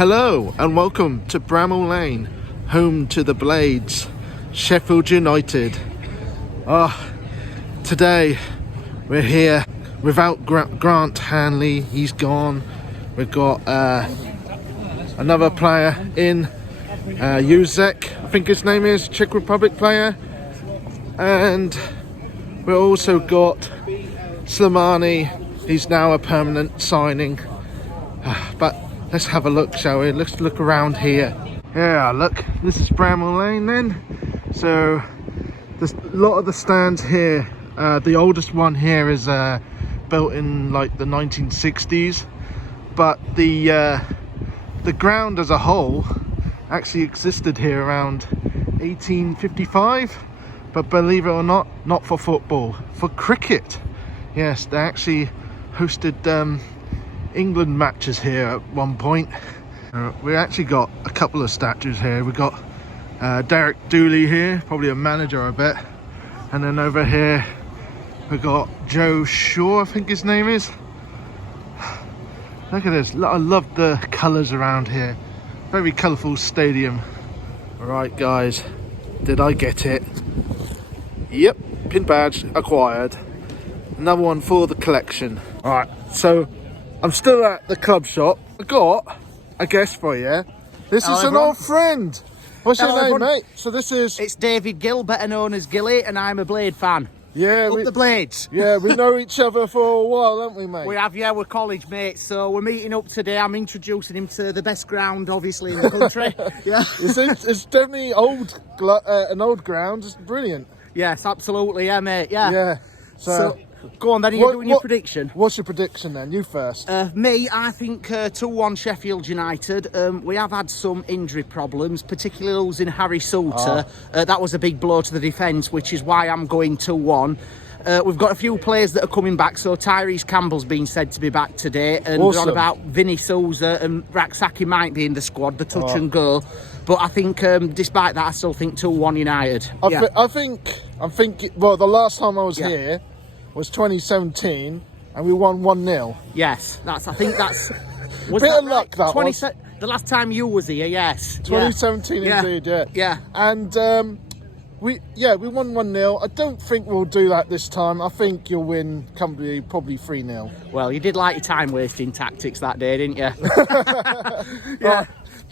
Hello and welcome to Bramall Lane, home to the Blades, Sheffield United. Today we're here without Grant Hanley, he's gone. We've got another player in, Uzek, I think his name is, Czech Republic player. And we've also got Slimani, he's now a permanent signing. But let's have a look, shall we? Let's look around here. Yeah, look, this is Bramall Lane then. So there's a lot of the stands here. The oldest one here is built in like the 1960s, but the ground as a whole actually existed here around 1855. But believe it or not for football, for cricket. Yes, they actually hosted England matches here at one point. We actually got a couple of statues here. We got Derek Dooley here, probably a manager I bet. And then over here we got Joe Shaw, I think his name is. Look at this, I love the colours around here. Very colourful stadium. Alright guys, did I get it? Yep, pin badge acquired. Another one for the collection. Alright, so I'm still at the club shop. I got a guest for you. This is an old friend. What's your name, mate? So this is... It's David Gill, better known as Gilly, and I'm a Blade fan. Yeah, the Blades. Yeah, we know each other for a while, haven't we, mate? We have, yeah, we're college mates, so we're meeting up today. I'm introducing him to the best ground, obviously, in the country. Yeah. It's definitely an old ground. It's brilliant. Yes, absolutely, yeah, mate, yeah. Yeah. So go on then, are you doing your prediction? What's your prediction then? You first. Me, I think 2-1 Sheffield United. We have had some injury problems, particularly losing Harry Souttar. That was a big blow to the defence, which is why I'm going 2-1. We've got a few players that are coming back, so Tyrese Campbell's been said to be back today, and awesome. We're on about Vinny Souza, and Raksaki might be in the squad, the touch and go. But I think, despite that, I still think 2-1 United. I think. Well, the last time I was here was 2017, and we won 1-0. Yes, I think that's. Was bit of luck that was. The last time you was here, yes. 2017 indeed, yeah. Yeah. And we won 1-0. I don't think we'll do that this time. I think you'll win comfortably, probably 3-0. Well, you did like your time wasting tactics that day, didn't you? Yeah.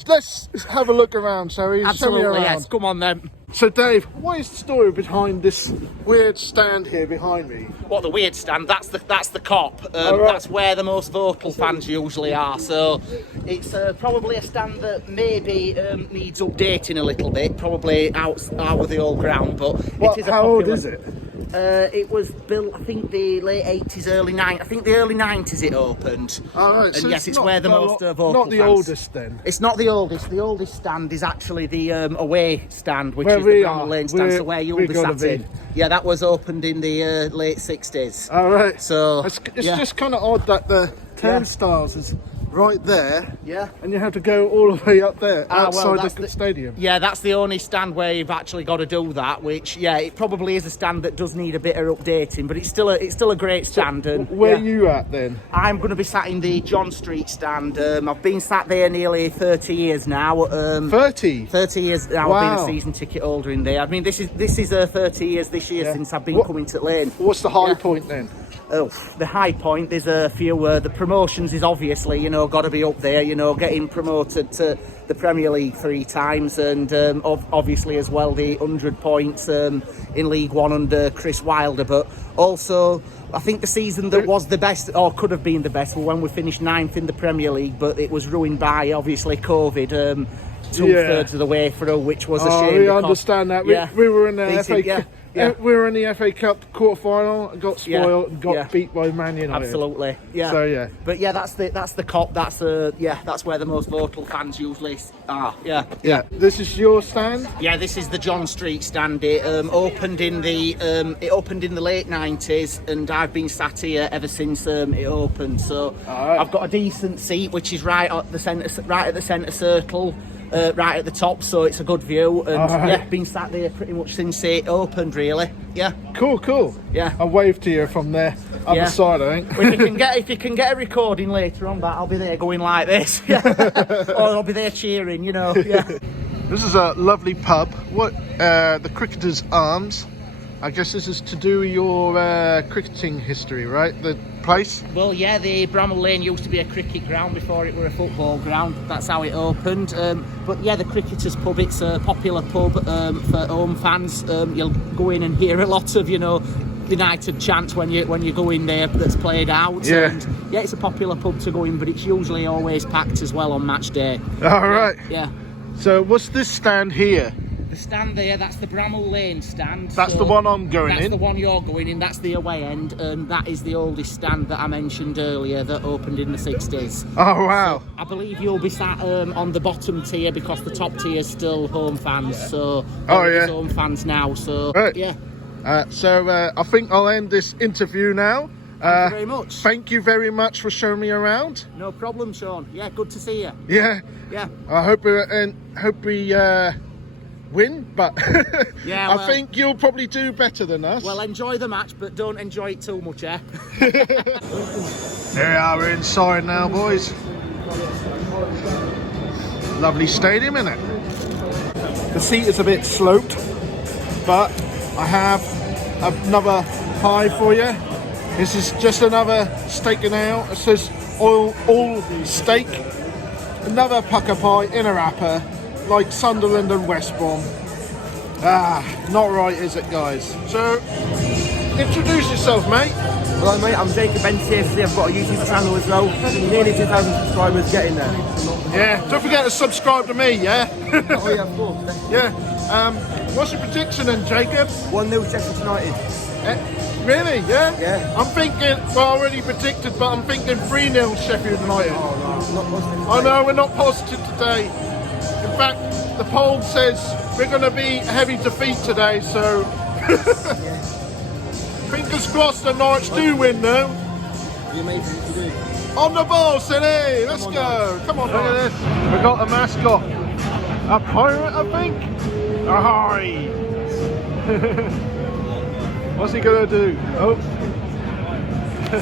Let's have a look around, shall we? Absolutely, show me around. yes. Come on then. So, Dave, what is the story behind this weird stand here behind me? What, the weird stand? That's the cop. Right. That's where the most vocal fans usually are. So it's probably a stand that maybe needs updating a little bit. Probably out of the old ground, but it is a how popular... old is it? It was built, I think, the late 80s, early 90s. I think the early 90s it opened. All right, and so yes, it's where the most vocal not the fans. oldest then. It's not the oldest. The oldest stand is actually the away stand, which where is the Bramall Lane stand. So where you'll be sat in. Yeah, that was opened in the late 60s. All right. So it's just kind of odd that the turnstiles is right there. Yeah. And you have to go all the way up there outside the stadium. Yeah, that's the only stand where you've actually got to do that. Which, yeah, it probably is a stand that does need a bit of updating, but it's still a great stand. So, and where are you at then? I'm going to be sat in the John Street stand. I've been sat there nearly 30 years now. 30 years now. Wow. I've been a season ticket holder in there. I mean, this is 30 years this year since I've been coming to Lane. What's the high point then? Oh, the high point, there's a few. The promotions is obviously, got to be up there, getting promoted to the Premier League 3 times, and obviously as well the 100 points in League One under Chris Wilder. But also, I think the season that was the best, or could have been the best, was when we finished 9th in the Premier League, but it was ruined by obviously COVID. 2/3 of the way through, which was a shame. We understand that. We were in the FA Cup. Yeah. We were in the FA Cup quarter-final and got spoiled and got beat by Man United. Absolutely, yeah. So yeah, but yeah, that's the cop. That's where the most vocal fans usually are. Yeah. This is your stand. Yeah, this is the John Street stand. It opened in the late 90s, and I've been sat here ever since it opened. So I've got a decent seat, which is right at the centre circle. Right at the top, so it's a good view, and been sat there pretty much since it opened, really. Yeah. Cool. Yeah. I'll wave to you from there. Other side, I think. If you can get a recording later on that, I'll be there going like this. Or I'll be there cheering, you know. Yeah. This is a lovely pub. What the Cricketers Arms. I guess this is to do with your cricketing history, right? The place? Well, yeah, the Bramall Lane used to be a cricket ground before it were a football ground. That's how it opened. But yeah, the Cricketers Pub, it's a popular pub for home fans. You'll go in and hear a lot of, you know, United chants when you go in there that's played out. Yeah. And yeah, it's a popular pub to go in, but it's usually always packed as well on match day. All right. Yeah. So what's this stand here? The stand there, that's the Bramall Lane stand. That's the one I'm going in? That's the one you're going in, that's the away end, and that is the oldest stand that I mentioned earlier that opened in the 60s. Oh, wow. So I believe you'll be sat on the bottom tier because the top tier is still home fans, so there's home fans now, so right. yeah. So I think I'll end this interview now. Thank you very much. Thank you very much for showing me around. No problem, Sean. Yeah, good to see you. Yeah. Yeah. I hope we win, but yeah, I think you'll probably do better than us. Well, enjoy the match, but don't enjoy it too much, eh? Here we are, we're inside now, boys. Lovely stadium, isn't it? The seat is a bit sloped, but I have another pie for you. This is just another steak and ale. It says all steak. Another pucker pie in a wrapper, like Sunderland and West Brom. Not right, is it, guys? So, introduce yourself, mate. Hello, mate. I'm Jacob NTSC. I've got a YouTube channel as well. Nearly 2,000 subscribers, getting there. Yeah. Don't forget to subscribe to me. Yeah. Oh yeah, of course. Yeah. What's your prediction then, Jacob? 1-0 Sheffield United. Really? Yeah. Yeah. I'm thinking. Well, I already predicted, but I'm thinking 3-0 Sheffield United. Oh no, not positive. I know we're not positive today. In fact, the poll says we're going to be a heavy defeat today, so fingers crossed the Norwich do win though. You're amazing what you do. On the ball, City, let's go. Come on, look at this. We've got a mascot. A pirate, I think. Ahoy! What's he going to do? Oh. Hey,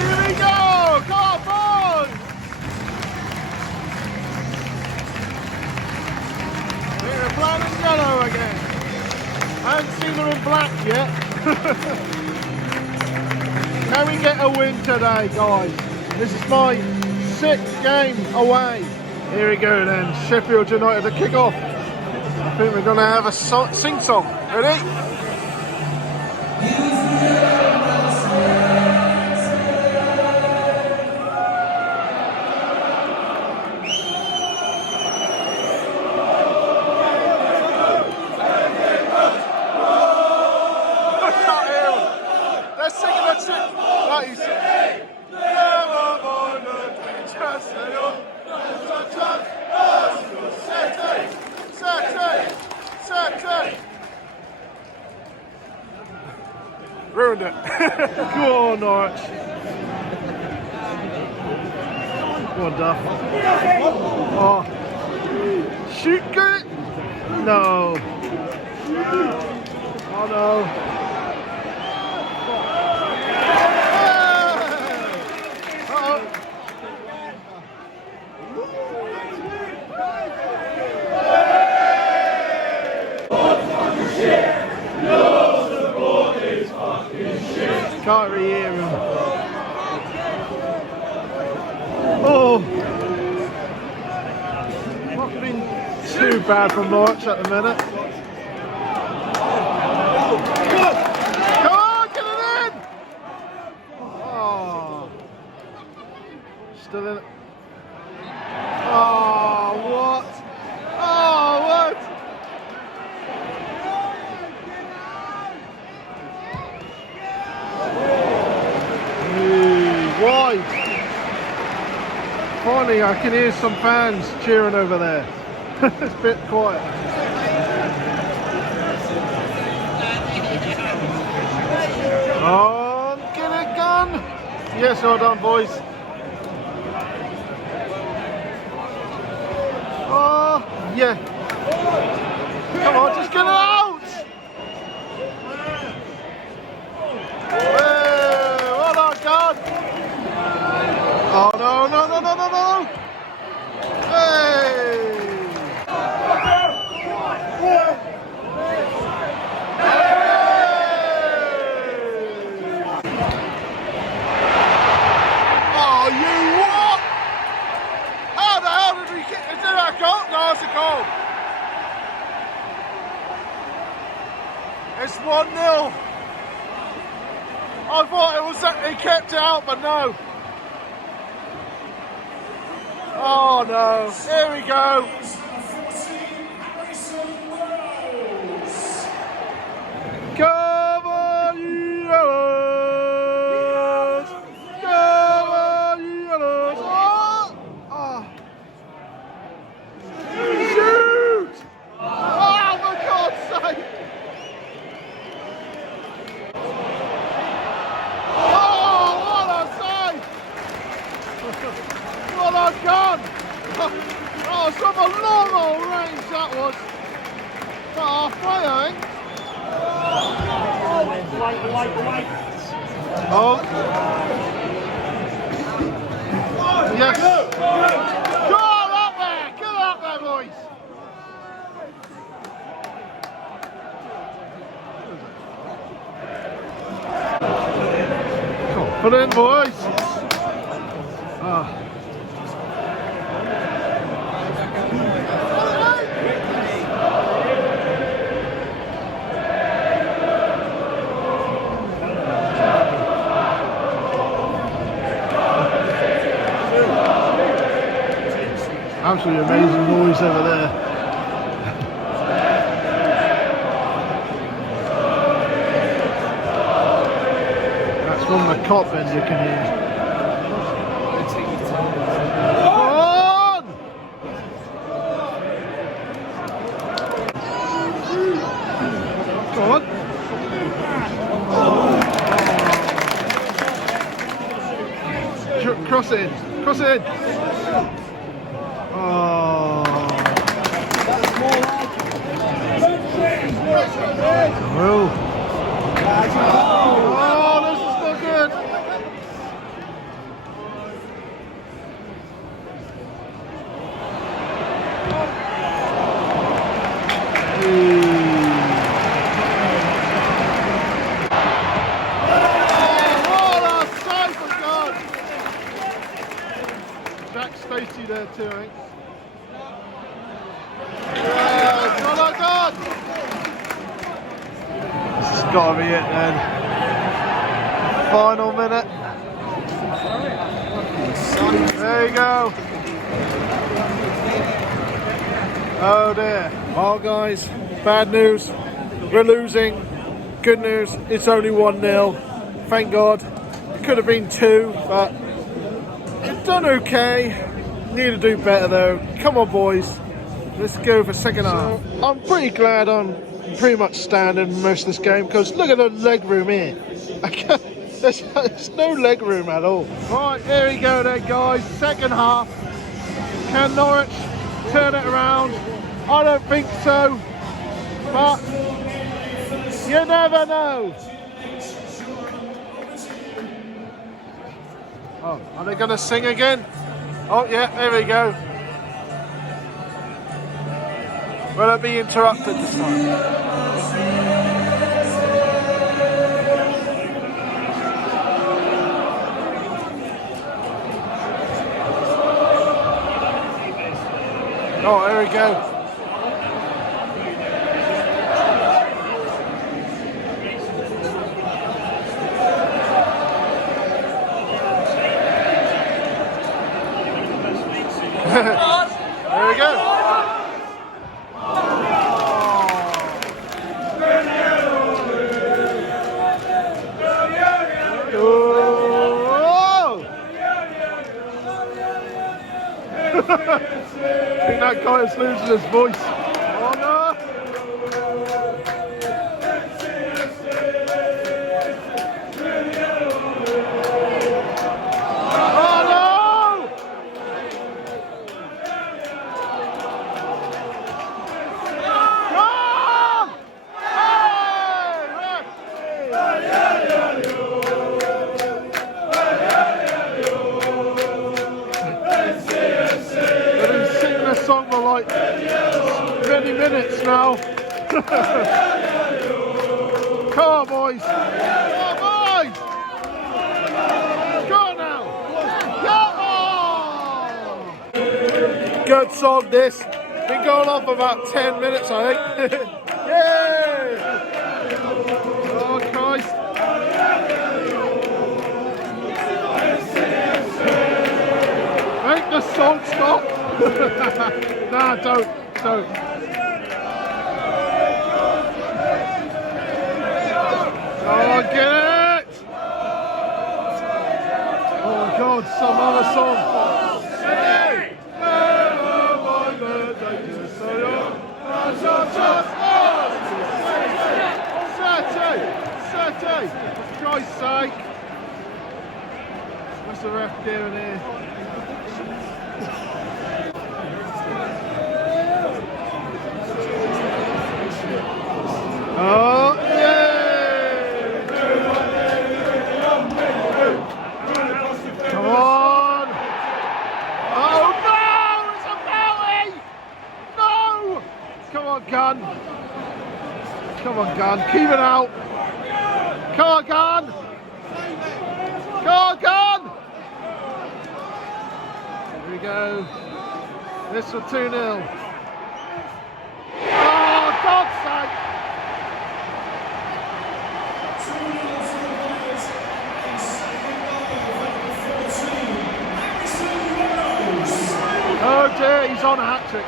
here we go! Come on! We're black and yellow again. I haven't seen her in black yet. Can we get a win today, guys? This is my 6th game away. Here we go then, Sheffield United to kick off. I think we're going to have a sing-song. Ready? Ruined it. Go on, Norwich. Go on, Duff. Oh. Shoot, get it. No. Oh, no. Uh-oh. Can't really hear him. Oh, not been too bad from Norwich at the minute. Come on, get it in! Oh, still in it. Oh, what? Oh, what? Wide. Finally, I can hear some fans cheering over there. It's a bit quiet. Oh, get it done! Yes, well done, boys. Oh, yeah. Come on, just get it out! no, no, no, no! Hey! Oh, you what? How the hell did we kick? Is that a goal? No, it's a goal. It's 1-0. I thought it was that he kept it out, but no. Oh no, here we go. Come on, you yellows! Come on, you yellows! Oh! Shoot! Oh, for God's sake! Oh, what a save! What a gun! Oh, it's from a long old range that was. About halfway, I think. Oh. Yes. Go up there! Get up there, boys! Confident, boys! Ah. Absolutely amazing noise over there. That's from the cop end you can hear. On! Go on. Cross it in. Cross it in. Oh. Well. Oh, this is not good. What a save for God. Jack Stacey there too, I think. This has got to be it then. Final minute. There you go. Oh dear. Well guys, bad news. We're losing. Good news, it's only 1-0. Thank God. It could have been 2, but it's done okay. Need to do better though. Come on boys. Let's go for second half. I'm pretty glad I'm pretty much standing most of this game because look at the leg room here. There's no leg room at all. Right, here we go then guys. Second half. Can Norwich turn it around? I don't think so. But you never know. Oh, are they going to sing again? Oh yeah, there we go. Will it be interrupted this time? Oh, there we go. There we go. I think that guy is losing his voice. Oh no! Oh no! song for like many minutes now. Come on, boys. Come on, boys. Go on now. Come on. Good song, this. Been going on for about 10 minutes, I think. Yay! Oh, Christ. Make the song stop. Nah, don't. Oh, get it! Oh my God, some other song. Sete! For Christ's sake! What's the ref doing here? Oh, yeah! Come on! Oh no! It's a penalty! No! Come on, Gunn! Come on, Gunn! Keep it out! Come on, Gunn! Come on, Gunn! Here we go. This for 2-0. Oh, God's sake! Oh dear, he's on a hat-trick.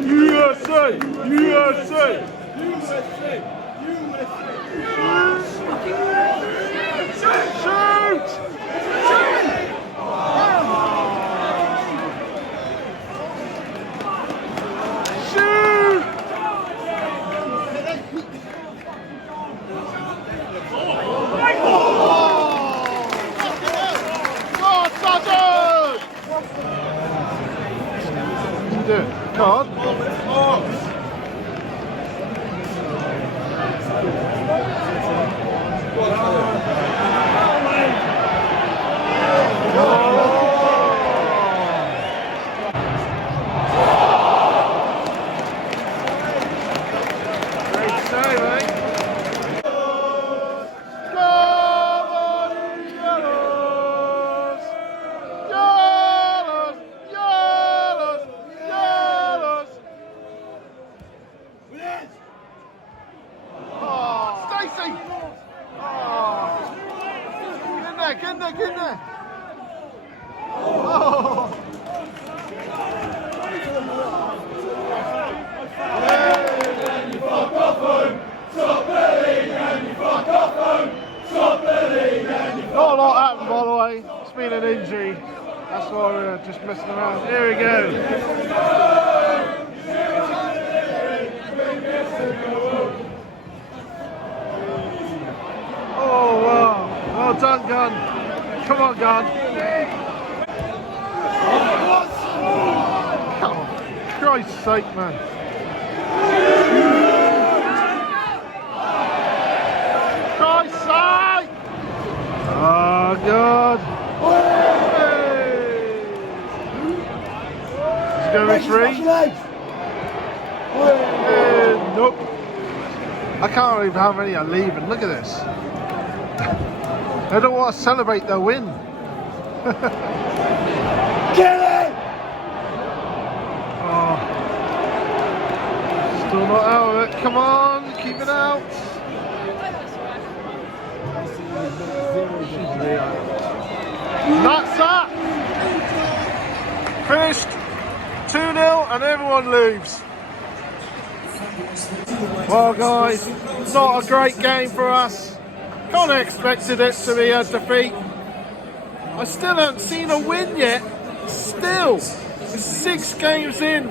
USA! USA! Shoot! Shoot! Card. Get in there! Oh! Not a lot happened, by the way. It's been an injury. That's why we're just messing around. Here we go. Oh wow! Well done, Gunn. Come on, Gunn. Oh, Christ's sake, man. Christ's sake! Oh, God. Is he going to reach? Nope. I can't believe how many are leaving. Look at this. They don't want to celebrate their win. Get it! Oh. Still not out of it. Come on, keep it out. That's that. Finished 2-0 and everyone leaves. Well guys, not a great game for us. Kind of expected it to be a defeat. I still haven't seen a win yet. Still, it's 6 games in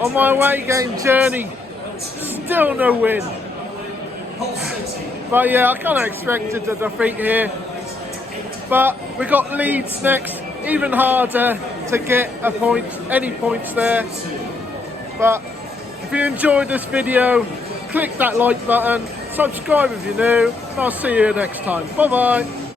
on my away game journey Still no win. But yeah, I kind of expected a defeat here. But we got Leeds next, even harder to get a point, any points there. But if you enjoyed this video, click that like button, subscribe if you're new, and I'll see you next time. Bye bye.